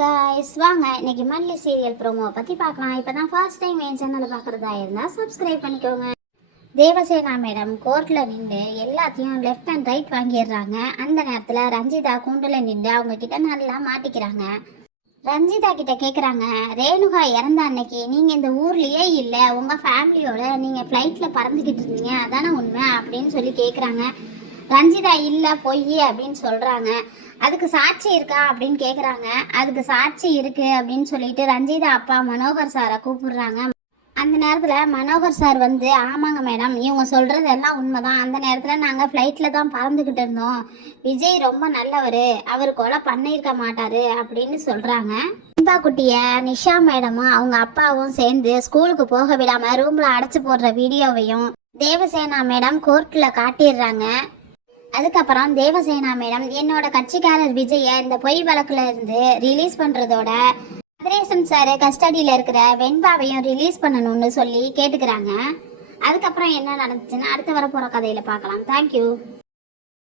Guys வாங்க இன்னைக்கு மல்லி சீரியல் ப்ரோமோ பத்தி பார்க்கலாம். இப்பதான் ஃபர்ஸ்ட் டைம் என் சேனலை பார்க்கறதா இருந்தா சப்ஸ்கிரைப் பண்ணிக்கோங்க. தேவசேனா மேடம் கோர்ட்ல நின்று எல்லாத்தையும் லெஃப்ட் அண்ட் ரைட் வாங்கிடுறாங்க. அந்த நேரத்துல ரஞ்சிதா கூண்டுல நின்று அவங்க கிட்ட நல்லா மாட்டிக்கிறாங்க. ரஞ்சிதா கிட்ட கேக்குறாங்க, ரேணுகா இறந்த அன்னைக்கு நீங்க இந்த ஊர்லயே இல்ல, உங்க ஃபேமிலியோட நீங்க ஃப்ளைட்ல பறந்துகிட்டு இருந்தீங்க, அதானே உண்மை அப்படின்னு சொல்லி கேக்குறாங்க. ரஞ்சிதா இல்ல பொய் அப்படின்னு சொல்றாங்க. அதுக்கு சாட்சி இருக்கா அப்படின்னு கேக்குறாங்க. அதுக்கு சாட்சி இருக்கு அப்படின்னு சொல்லிட்டு ரஞ்சிதா அப்பா மனோகர் சாரை கூப்பிடுறாங்க. அந்த நேரத்துல மனோகர் சார் வந்து, ஆமாங்க மேடம், இவங்க சொல்றது எல்லாம் உண்மைதான். அந்த நேரத்துல நாங்க ஃப்ளைட்ல தான் பறந்துகிட்டு இருந்தோம். விஜய் ரொம்ப நல்லவர், அவர் கொலை பண்ணியிருக்க மாட்டாரு அப்படின்னு சொல்றாங்க. இன்பா குட்டிய நிஷா மேடமும் அவங்க அப்பாவும் சேர்ந்து ஸ்கூலுக்கு போக விடாம ரூம்ல அடைச்சு போடுற வீடியோவையும் தேவசேனா மேடம் கோர்ட்ல காட்டிடுறாங்க. அதுக்கப்புறம் தேவசேனா மேடம் என்னோட கட்சிக்காரர் விஜய இந்த பொய் வழக்குல இருந்து ரிலீஸ் பண்றதோட கதிரேசன் சார் கஸ்டடியில இருக்கிற வெண்பாவையும் ரிலீஸ் பண்ணணும்னு சொல்லி கேட்டுக்கிறாங்க. அதுக்கப்புறம் என்ன நடந்துச்சுன்னு அடுத்து வர போற கதையில பார்க்கலாம். தேங்க்யூ.